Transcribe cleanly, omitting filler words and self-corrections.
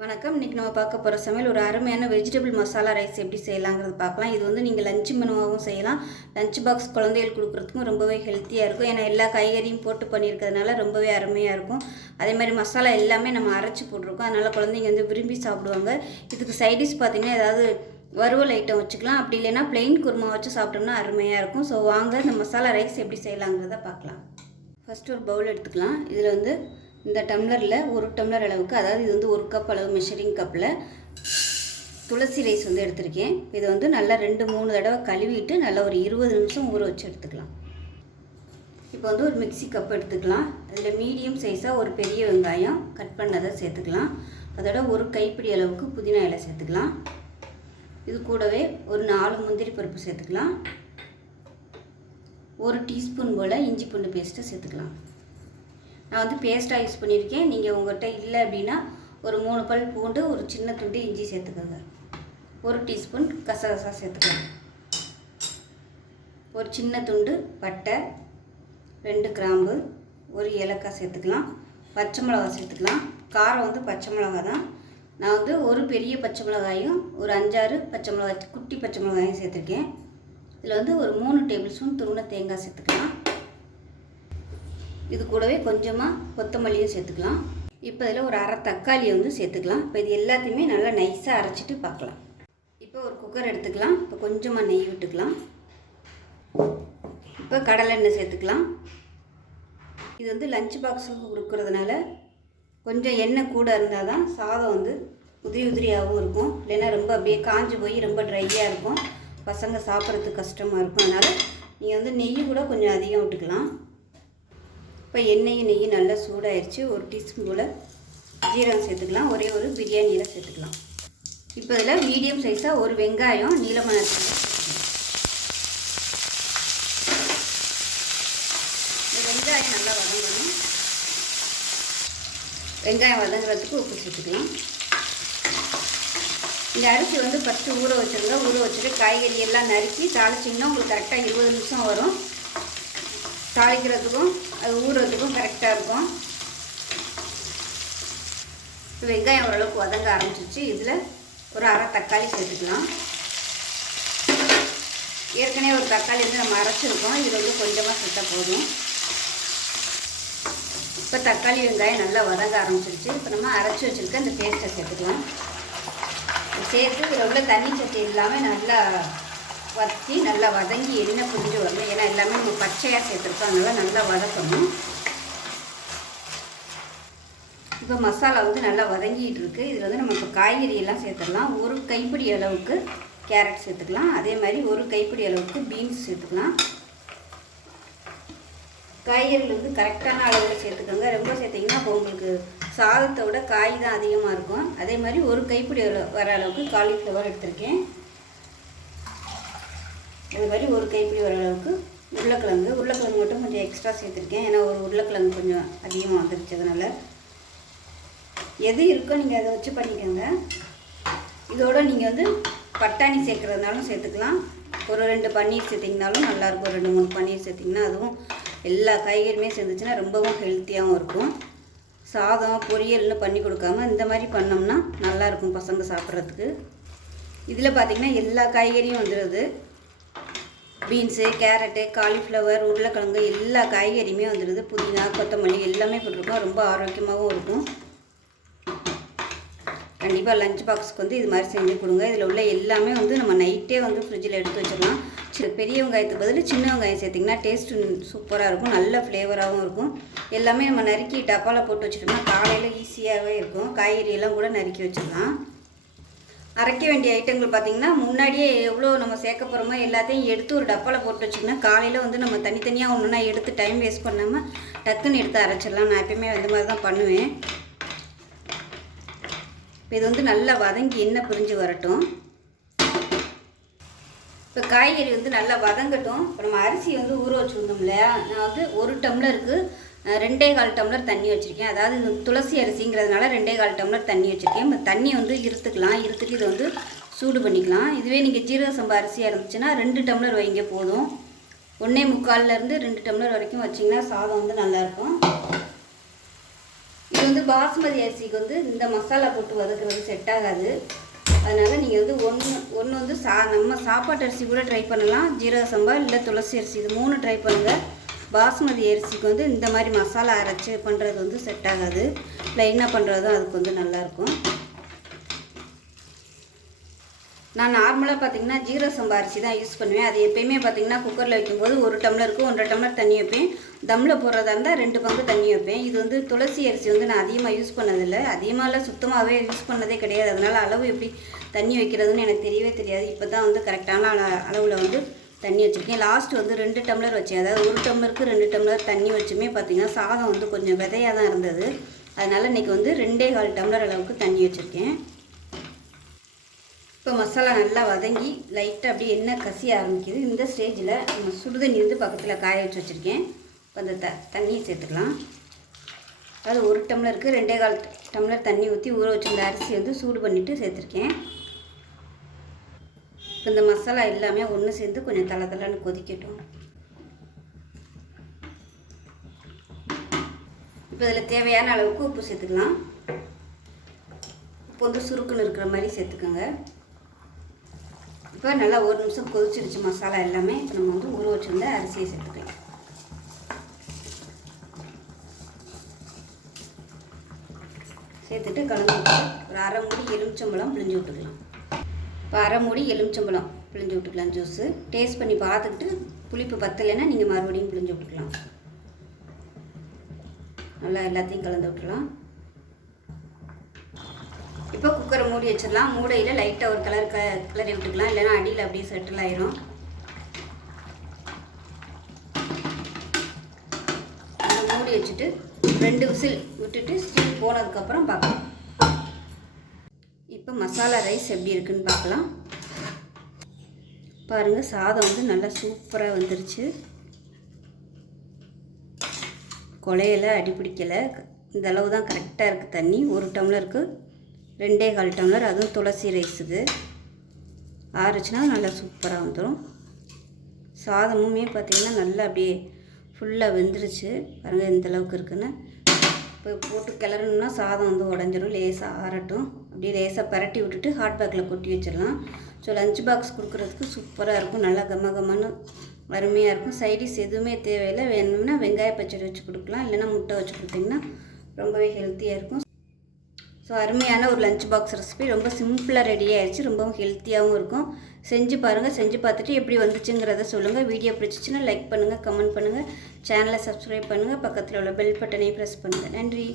வணக்கம். இன்றைக்கி நம்ம பார்க்க போகிற சமையல் ஒரு அருமையான வெஜிடபிள் மசாலா ரைஸ் எப்படி செய்யலாங்கிறது பார்க்கலாம். இது வந்து நீங்கள் லஞ்ச் மெனுவாகவும் செய்யலாம். லஞ்ச் பாக்ஸ் குழந்தைகளுக்கு கொடுக்குறதுக்கும் ரொம்பவே ஹெல்த்தியாக இருக்கும். ஏன்னா எல்லா காய்கறியும் போட்டு பண்ணியிருக்கிறதுனால ரொம்பவே அருமையாக இருக்கும். அதே மாதிரி மசாலா எல்லாமே நம்ம அரைச்சி போட்டிருக்கோம். அதனால் குழந்தைங்க வந்து விரும்பி சாப்பிடுவாங்க. இதுக்கு சைடிஷ் பார்த்திங்கன்னா ஏதாவது வறுவல் ஐட்டம் வச்சுக்கலாம். அப்படி இல்லைன்னா பிளெயின் குருமா வச்சு சாப்பிட்டோம்னா அருமையாக இருக்கும். ஸோ வாங்க இந்த மசாலா ரைஸ் எப்படி செய்யலாங்கிறத பார்க்கலாம். ஃபஸ்ட்டு ஒரு பவுல் எடுத்துக்கலாம். இதில் வந்து இந்த டம்ளரில் ஒரு டம்ளர் அளவுக்கு, அதாவது இது வந்து ஒரு கப் அளவு மெஷரிங் கப்பில் துளசி ரைஸ் வந்து எடுத்திருக்கேன். இதை வந்து நல்லா 2-3 தடவை கழுவிட்டு நல்லா ஒரு 20 நிமிஷம் ஊற வச்சு எடுத்துக்கலாம். இப்போ வந்து ஒரு மிக்சி கப் எடுத்துக்கலாம். அதில் மீடியம் சைஸாக ஒரு பெரிய வெங்காயம் கட் பண்ணதை சேர்த்துக்கலாம். அதோட ஒரு கைப்பிடி அளவுக்கு புதினா இலை சேர்த்துக்கலாம். இது கூடவே ஒரு 4 முந்திரி பருப்பு சேர்த்துக்கலாம். 1 டீஸ்பூன் போல் இஞ்சி பூண்டு பேஸ்ட்டை சேர்த்துக்கலாம். நான் வந்து பேஸ்ட்டாக யூஸ் பண்ணியிருக்கேன். நீங்கள் உங்கள்கிட்ட இல்லை அப்படின்னா ஒரு 3 பல் பூண்டு, ஒரு சின்ன துண்டு இஞ்சி சேர்த்துக்கோங்க. 1 டீஸ்பூன் கசகசா சேர்த்துக்கலாம். ஒரு சின்ன துண்டு பட்டை, 2 கிராம்பு, ஒரு ஏலக்காய் சேர்த்துக்கலாம். பச்சை மிளகா சேர்த்துக்கலாம். காரம் வந்து பச்சை மிளகா தான். நான் வந்து ஒரு பெரிய பச்சை மிளகாயும் ஒரு 5-6 பச்சை மிளகாய் குட்டி பச்சை மிளகாயும் சேர்த்துருக்கேன். இதில் வந்து ஒரு 3 டேபிள் ஸ்பூன் துருவின தேங்காய் சேர்த்துக்கலாம். இது கூடவே கொஞ்சமாக கொத்தமல்லியும் சேர்த்துக்கலாம். இப்போ இதில் ஒரு அரை தக்காளியை வந்து சேர்த்துக்கலாம். இப்போ இது எல்லாத்தையுமே நல்லா நைஸாக அரைச்சிட்டு பார்க்கலாம். இப்போ ஒரு குக்கர் எடுத்துக்கலாம். இப்போ கொஞ்சமாக நெய் விட்டுக்கலாம். இப்போ கடலை எண்ணெய் சேர்த்துக்கலாம். இது வந்து லஞ்ச் பாக்ஸுக்கு கொடுக்குறதுனால கொஞ்சம் எண்ணெய் கூட இருந்தால் தான் சாதம் வந்து உதிரியாகவும் இருக்கும். இல்லைன்னா ரொம்ப அப்படியே காஞ்சி போய் ரொம்ப ட்ரையாக இருக்கும். பசங்க சாப்பிட்றதுக்கு கஷ்டமாக இருக்கும். அதனால் நீங்கள் வந்து நெய் கூட கொஞ்சம் அதிகம் விட்டுக்கலாம். இப்போ எண்ணெயும் நெய்யும் நல்லா சூடாயிருச்சு. ஒரு டீஸ்பூன் போல் ஜீரகம் சேர்த்துக்கலாம். ஒரே ஒரு பிரியாணி இலை சேர்த்துக்கலாம். இப்போ இதில் மீடியம் சைஸாக ஒரு வெங்காயம் நீளமான இந்த வெங்காயம் நல்லா வதங்கணும். வெங்காயம் வதங்குறதுக்கு உப்பு சேர்த்துக்கலாம். இந்த அரிசி வந்து ஃபஸ்ட்டு ஊற வச்சுருங்க. ஊற வச்சுட்டு காய்கறி எல்லாம் நறுக்கி தாளிச்சிங்கன்னா உங்களுக்கு கரெக்டாக 20 நிமிஷம் வரும். தாளிக்கிறதுக்கும் அது ஊறுறதுக்கும் கரெக்டாக இருக்கும். இப்போ வெங்காயம் ஓரளவுக்கு வதங்க ஆரம்பிச்சிச்சு. இதில் ஒரு அரை தக்காளி சேர்த்துக்கலாம். ஏற்கனவே ஒரு தக்காளி வந்து நம்ம அரைச்சிருக்கோம். இதில் வந்து கொஞ்சமாக சேர்த்தா போதும். இப்போ தக்காளி வெங்காயம் நல்லா வதங்க ஆரம்பிச்சிருச்சு. இப்போ நம்ம அரைச்சி வச்சுருக்க இந்த பேஸ்ட்டை சேர்த்துக்கலாம். சேர்த்து இதில் உள்ள தண்ணி சட்டி இல்லாமல் நல்லா வற்றி நல்லா வதங்கி எண்ணெய் புரிஞ்சு வரணும். ஏன்னா எல்லாமே நம்ம பச்சையாக சேர்த்துருக்கோம். அதனால் நல்லா வதக்கணும். இப்போ மசாலா வந்து நல்லா வதங்கிட்டு இருக்குது. இதில் வந்து நம்ம இப்போ காய்கறி எல்லாம் சேர்த்துடலாம். ஒரு கைப்பிடி அளவுக்கு கேரட் சேர்த்துக்கலாம். அதே மாதிரி ஒரு கைப்பிடி அளவுக்கு பீன்ஸ் சேர்த்துக்கலாம். காய்கறிகள் வந்து கரெக்டான அளவில் சேர்த்துக்கோங்க. ரொம்ப சேர்த்திங்கன்னா இப்போ உங்களுக்கு சாதத்தை விட காய் தான் அதிகமாக இருக்கும். அதே மாதிரி ஒரு கைப்பிடி வர அளவுக்கு காலிஃப்ளவர் எடுத்திருக்கேன். அது மாதிரி ஒரு கைப்பிடி வர அளவுக்கு உருளைக்கிழங்கு மட்டும் கொஞ்சம் எக்ஸ்ட்ரா சேர்த்துருக்கேன். ஏன்னா ஒரு உருளைக்கிழங்கு கொஞ்சம் அதிகமாக வந்துருச்சு. அதனால் எது இருக்கோ நீங்கள் அதை வச்சு பண்ணிக்கோங்க. இதோட நீங்கள் வந்து பட்டாணி சேர்க்குறதுனாலும் சேர்த்துக்கலாம். ஒரு 2 பன்னீர் சேர்த்திங்கனாலும் நல்லாயிருக்கும். 2-3 பன்னீர் சேர்த்திங்கன்னா அதுவும் எல்லா காய்கறியுமே சேர்ந்துச்சுன்னா ரொம்பவும் ஹெல்த்தியாகவும் இருக்கும். சாதம் பொரியல்னு பண்ணி கொடுக்காம இந்த மாதிரி பண்ணோம்னா நல்லாயிருக்கும் பசங்க சாப்பிட்றதுக்கு. இதில் பார்த்திங்கன்னா எல்லா காய்கறியும் வந்துடுது. பீன்ஸு, கேரட்டு, காலிஃப்ளவர், உருளைக்கிழங்கு எல்லா காய்கறியுமே வந்துடுது. புதினா, கொத்தமல்லி எல்லாமே போட்டிருக்கோம். ரொம்ப ஆரோக்கியமாகவும் இருக்கும். கண்டிப்பாக லஞ்ச் பாக்ஸுக்கு வந்து இது மாதிரி செஞ்சு கொடுங்க. இதில் உள்ள எல்லாமே வந்து நம்ம நைட்டே வந்து ஃப்ரிட்ஜில் எடுத்து வச்சிடலாம். பெரிய வெங்காயத்துக்கு பதில் சின்ன வெங்காயம் சேர்த்திங்கன்னா டேஸ்ட்டு சூப்பராக இருக்கும். நல்ல ஃப்ளேவராகவும் இருக்கும். எல்லாமே நம்ம நறுக்கி டப்பாவில் போட்டு வச்சுட்டோம்னா காலையில் ஈஸியாகவே இருக்கும். காய்கறியெல்லாம் கூட நறுக்கி வச்சிடலாம். அரைக்க வேண்டிய ஐட்டங்கள் பார்த்திங்கன்னா முன்னாடியே எவ்வளோ நம்ம சேர்க்க போகிறோமோ எல்லாத்தையும் எடுத்து ஒரு டப்பாவில் போட்டு வச்சிங்கன்னா காலையில் வந்து நம்ம தனித்தனியாக ஒன்றுனா எடுத்து டைம் வேஸ்ட் பண்ணாமல் டக்குன்னு எடுத்து அரைச்சிடலாம். நான் எப்பயுமே அந்த மாதிரி தான் பண்ணுவேன். இப்போ இது வந்து நல்லா வதங்கி எண்ணெய் பிரிஞ்சு வரட்டும். இப்போ காய்கறி வந்து நல்லா வதங்கட்டும். இப்போ நம்ம அரிசி வந்து ஊற வச்சுருந்தோம் இல்லையா, நான் வந்து 1 டம்ளருக்கு 2.25 டம்ளர் தண்ணி வச்சுருக்கேன். அதாவது இந்த துளசி அரிசிங்கிறதுனால 2.25 டம்ளர் தண்ணி வச்சுருக்கேன். இப்போ தண்ணி வந்து இருத்துக்கலாம். இருத்துட்டு இதை வந்து சூடு பண்ணிக்கலாம். இதுவே நீங்கள் ஜீரக சம்பா அரிசியாக இருந்துச்சுன்னா 2 டம்ளர் வைங்க போதும். 1.25 2 டம்ளர் வரைக்கும் வச்சிங்கன்னா சாதம் வந்து நல்லாயிருக்கும். இது வந்து வந்து பாஸ்மதி அரிசிக்கு வந்து இந்த மசாலா போட்டு வதக்குறது செட் ஆகாது. அதனால் நீங்கள் வந்து ஒன்று வந்து நம்ம சாப்பாட்டு அரிசி கூட ட்ரை பண்ணலாம், ஜீரக சம்பா இல்லை துளசி அரிசி, இது 3 ட்ரை பண்ணுங்கள். பாஸ்மதி அரிசிக்கு வந்து இந்த மாதிரி மசாலா அரைச்சி பண்ணுறது வந்து செட் ஆகாது. ப்ளைனாக பண்ணுறது தான் அதுக்கு வந்து நல்லாயிருக்கும். நான் நார்மலாக பார்த்திங்கன்னா ஜீரக சம்பா அரிசி தான் யூஸ் பண்ணுவேன். அது எப்போயுமே பார்த்திங்கன்னா குக்கரில் வைக்கும்போது 1 டம்ளருக்கு 1.5 டம்ளர் தண்ணி வைப்பேன். தம்மில் போடுறதா இருந்தால் 2 பங்கு தண்ணி வைப்பேன். இது வந்து துளசி அரிசி வந்து நான் அதிகமாக யூஸ் பண்ணதில்லை, அதிகமாக சுத்தமாகவே யூஸ் பண்ணதே கிடையாது. அதனால் அளவு எப்படி தண்ணி வைக்கிறதுன்னு எனக்கு தெரியவே தெரியாது. இப்போ தான் வந்து கரெக்டான அளவில் வந்து தண்ணி வச்சுருக்கேன். லாஸ்ட் வந்து 2 டம்ளர் வச்சேன். அதாவது 1 டம்ளருக்கு 2 டம்ளர் தண்ணி வச்சுமே பார்த்திங்கன்னா சாதம் வந்து கொஞ்சம் விதையாக தான் இருந்தது. அதனால் இன்றைக்கி வந்து 2.25 டம்ளர் அளவுக்கு தண்ணி வச்சுருக்கேன். இப்போ மசாலா நல்லா வதங்கி லைட்டாக அப்படியே எண்ணெய் கசிய ஆரம்பிக்குது. இந்த ஸ்டேஜில் நம்ம சுடுதண்ணி வந்து பக்கத்தில் காய வச்சு வச்சுருக்கேன். இப்போ அந்த தண்ணியை சேர்த்துக்கலாம். அது 1 டம்ளருக்கு 2.25 டம்ளர் தண்ணி ஊற்றி ஊற வச்சுருந்த அரிசி வந்து சூடு பண்ணிவிட்டு சேர்த்துருக்கேன். இப்போ இந்த மசாலா எல்லாமே ஒன்று சேர்ந்து கொஞ்சம் தளன்னு கொதிக்கட்டும். இப்போ இதில் தேவையான அளவுக்கு உப்பு சேர்த்துக்கலாம். உப்பு வந்து சுருக்குன்னு இருக்கிற மாதிரி சேர்த்துக்கோங்க. இப்போ நல்லா 1 நிமிஷம் கொதிச்சிருச்சு மசாலா எல்லாமே. இப்போ நம்ம வந்து ஊற வச்சுருந்த அரிசியை சேர்த்துக்கலாம். சேர்த்துட்டு கலந்து ஒரு அரை மூடி எலுமிச்சம்பழம் பிழிஞ்சு விட்டுக்கலாம். இப்போ அரை மூடி எலுமிச்சம்பழம் பிழிஞ்சு விட்டுக்கலாம் ஜூஸு. டேஸ்ட் பண்ணி பார்த்துக்கிட்டு புளிப்பு பத்தலைன்னா நீங்கள் மறுபடியும் பிழிஞ்சு விட்டுக்கலாம். நல்லா எல்லாத்தையும் கலந்து விட்டுலாம். இப்போ குக்கரை மூடி வச்சிடலாம். மூடையில் லைட்டாக ஒரு கிளறி விட்டுக்கலாம், இல்லைன்னா அடியில் அப்படியே செட்டில் ஆயிரும். மூடி வச்சுட்டு 2 விசில் விட்டுட்டு ஸ்டீம் போனதுக்கப்புறம் பார்க்கலாம். இப்போ மசாலா ரைஸ் எப்படி இருக்குன்னு பார்க்கலாம். பாருங்கள், சாதம் வந்து நல்லா சூப்பராக வந்துருச்சு. கொலையில் அடி பிடிக்கலை. இந்த அளவு தான் கரெக்டாக இருக்குது தண்ணி. 1 டம்ளருக்கு 2.25 டம்ளர், அதுவும் துளசி ரைஸுக்கு. ஆறுச்சுன்னா நல்லா சூப்பராக வந்துடும். சாதமுமே பார்த்திங்கன்னா நல்லா அப்படியே ஃபுல்லாக வெந்துருச்சு. பாருங்கள் எந்த அளவுக்கு இருக்குன்னு. இப்போ போட்டு கிளறணுன்னா சாதம் வந்து உடஞ்சிரும். லேசாக ஆறட்டும். அப்படியே லேசாக பரட்டி விட்டுட்டு ஹாட் பேக்கில் கொட்டி வச்சிடலாம். ஸோ லஞ்ச் பாக்ஸ் கொடுக்குறதுக்கு சூப்பராக இருக்கும். நல்லா கம்மன்னு அருமையாக இருக்கும். சைடிஷ் எதுவுமே தேவையில்லை. வேணும்னா வெங்காய பச்சடி வச்சு கொடுக்கலாம், இல்லைன்னா முட்டை வச்சு கொடுத்திங்கன்னா ரொம்பவே ஹெல்த்தியாக இருக்கும். ஸோ அருமையான ஒரு லஞ்ச் பாக்ஸ் ரெசிபி ரொம்ப சிம்பிளாக ரெடி ஆகிடுச்சு. ரொம்பவும் ஹெல்த்தியாகவும் இருக்கும். செஞ்சு பாருங்கள். செஞ்சு பார்த்துட்டு எப்படி வந்துச்சுங்கிறத சொல்லுங்கள். வீடியோ பிடிச்சிச்சின்னா லைக் பண்ணுங்கள், கமெண்ட் பண்ணுங்கள், சேனலை சப்ஸ்கிரைப் பண்ணுங்கள், பக்கத்தில் உள்ள பெல் பட்டனையும் ப்ரெஸ் பண்ணுங்கள். நன்றி.